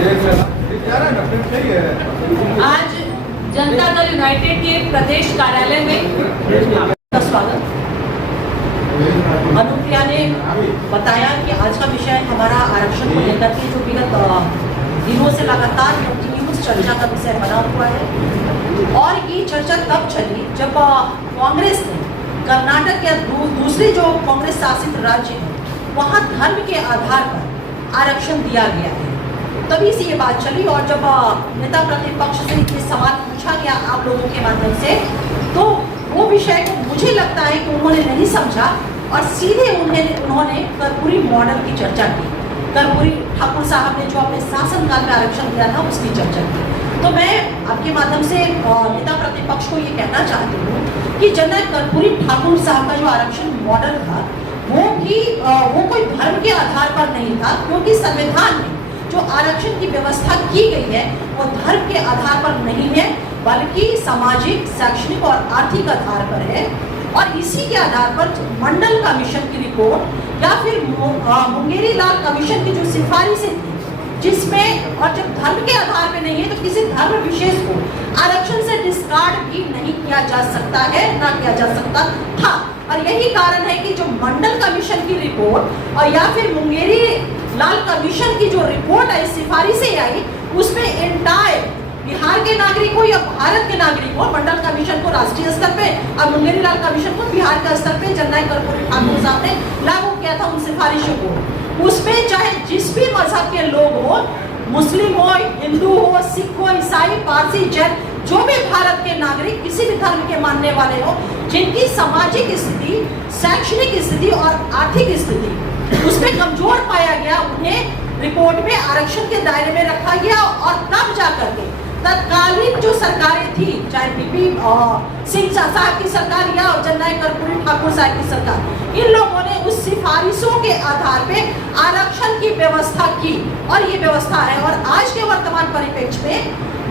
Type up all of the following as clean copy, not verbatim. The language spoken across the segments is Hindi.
आज जनता दल यूनाइटेड के प्रदेश कार्यालय में स्वागत। अनुप्रिया ने बताया कि आज का विषय हमारा आरक्षण को लेकर के जो विगत दिनों से लगातार कंटिन्यूस चर्चा का विषय बना हुआ है। और ये चर्चा तब चली जब कांग्रेस ने कर्नाटक या दूसरे जो कांग्रेस शासित राज्य है वहाँ धर्म के आधार पर आरक्षण दिया गया है। तभी से ये बात चली और जब नेता प्रतिपक्ष से ये सवाल पूछा गया आप लोगों के माध्यम से, तो वो विषय को मुझे लगता है कि उन्होंने नहीं समझा और सीधे उन्होंने कर्पूरी मॉडल की चर्चा की। कर्पूरी ठाकुर साहब ने जो अपने शासनकाल में आरक्षण दिया था उसकी चर्चा की। तो मैं आपके माध्यम से नेता प्रतिपक्ष को ये कहना चाहती हूँ कि जननायक कर्पूरी ठाकुर साहब का जो आरक्षण मॉडल था वो कोई धर्म के आधार पर नहीं था, क्योंकि संविधान में जो आरक्षण की व्यवस्था की गई है वो धर्म के आधार पर नहीं है, बल्कि सामाजिक, शैक्षणिक और आर्थिक आधार पर है। और इसी के आधार पर मंडल कमीशन की रिपोर्ट या फिर मुंगेरी लाल कमीशन की जो सिफारिशें थी, जिसमें और जब धर्म के आधार पर नहीं है तो किसी धर्म विशेष को आरक्षण से डिस्कार्ड भी नहीं किया जा सकता है, ना किया जा सकता था। और यही कारण है कि जो मंडल कमीशन की रिपोर्ट और या फिर मुंगेरी लाल कमीशन की जो रिपोर्ट आई, सिफारिशें आई, उसमें एंटायर बिहार के नागरिकों या भारत के नागरिकों, मंडल कमीशन को राष्ट्रीय स्तर पे और मुंगेरी लाल कमीशन को बिहार के स्तर पे जननायक कर्पूरी ठाकुर साहब ने लागू किया था उन सिफारिशों को। उसमें चाहे जिस भी मजहब के लोग हो, मुस्लिम हो, हिंदू हो, सिख हो, ईसाई, पारसी, जैन, जो भी भारत के नागरिक किसी भी धर्म के मानने वाले हो, जिनकी सामाजिक स्थिति, शैक्षणिक स्थिति और आर्थिक स्थिति उसमें कमजोर पाया गया, उन्हें रिपोर्ट में आरक्षण के दायरे में रखा गया। और तब जाकर के तत्कालीन जो सरकारें थी, चाहे बीपी सिंह साहब की सरकार या जननायक कर्पूरी ठाकुर साहब की सरकार, इन लोगों ने उस सिफारिशों के आधार पे आरक्षण की व्यवस्था की और ये व्यवस्था है। और आज के वर्तमान परिप्रेक्ष्य में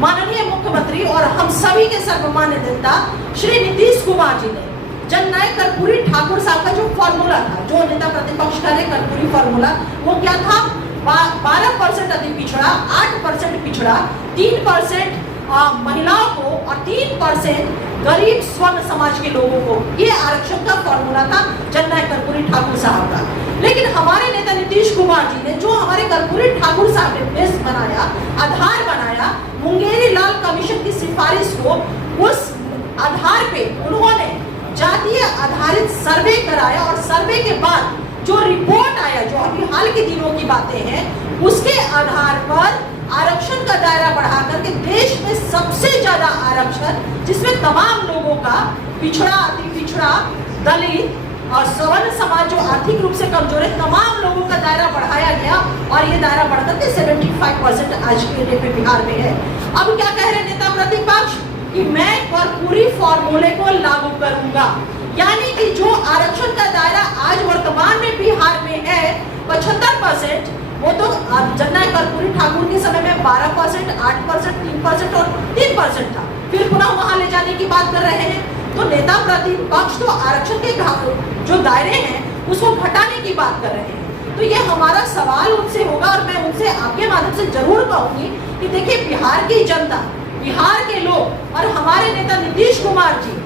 माननीय मुख्यमंत्री और हम सभी के सर्वमान्य नेता श्री नीतीश कुमार जी ने जननायक कर्पूरी ठाकुर साहब का जो फॉर्मूला था, जो नेता प्रतिपक्ष का कर्पूरी फॉर्मूला, वो क्या था? 12% अति पिछड़ा, 8% पिछड़ा, 3% महिलाओं को और 3% गरीब स्वर्ण समाज के लोगों को, ये आरक्षण का फॉर्मूला था जननायक कर्पूरी ठाकुर साहब का। लेकिन हमारे नेता नीतीश कुमार जी ने जो हमारे कर्पूरी ठाकुर साहब ने बेस बनाया, आधार बनाया, मुंगेरी लाल कमीशन की सिफारिश को, उस आधार पे उन्होंने जातीय आधारित सर्वे कराया और सर्वे के बाद जो रिपोर्ट आया, जो अभी हाल के दिनों की बातें हैं, उसके आधार पर आरक्षण का दायरा बढ़ा करके देश में सबसे ज्यादा आरक्षण, जिसमें तमाम लोगों का, पिछड़ा, अति पिछड़ा, दलित और सवर्ण समाज जो आर्थिक रूप से कमजोर है, तमाम लोगों का दायरा बढ़ाया गया और ये दायरा बढ़कर के 75% आज के डेट में बिहार में है। अब क्या कह रहे नेता प्रतिपक्ष कि मैं कर्पूरी फॉर्मूले को लागू करूंगा, यानी कि जो आरक्षण का दायरा आज वर्तमान में बिहार में है 75%, वो तो जननायक कर्पूरी ठाकुर के समय में 12%, 8%, 3% और 3% था, फिर पुनः वहां ले जाने की बात कर रहे हैं। तो नेता प्रतिपक्ष तो आरक्षण के जो दायरे हैं उसको घटाने की बात कर रहे हैं। तो ये हमारा सवाल उनसे होगा और मैं उनसे आपके माध्यम से जरूर कहूंगी कि देखिए, बिहार की जनता, बिहार के लोग और हमारे नेता नीतीश कुमार जी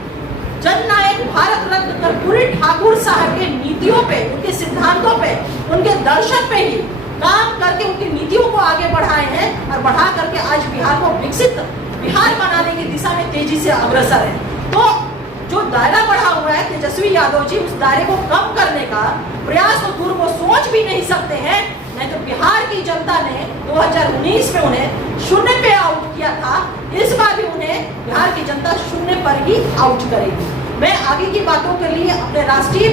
जननायक भारत रत्न कर्पूरी ठाकुर साहब के नीतियों पे, उनके सिद्धांतों पे, उनके दर्शन पे ही काम करके उनकी नीतियों को आगे बढ़ाए हैं और बढ़ा करके आज बिहार को विकसित बिहार बनाने की दिशा में तेजी से अग्रसर है। तो जो दायरा बढ़ा हुआ है तेजस्वी यादव जी, उस दायरे को कम करने का प्रयास तो दूर वो सोच भी नहीं सकते हैं। नहीं तो बिहार की जनता ने 2019 में उन्हें शून्य पे आउट किया था, इस बार भी उन्हें बिहार की जनता शून्य पर ही आउट करेगी। मैं आगे की बातों के लिए अपने राष्ट्रीय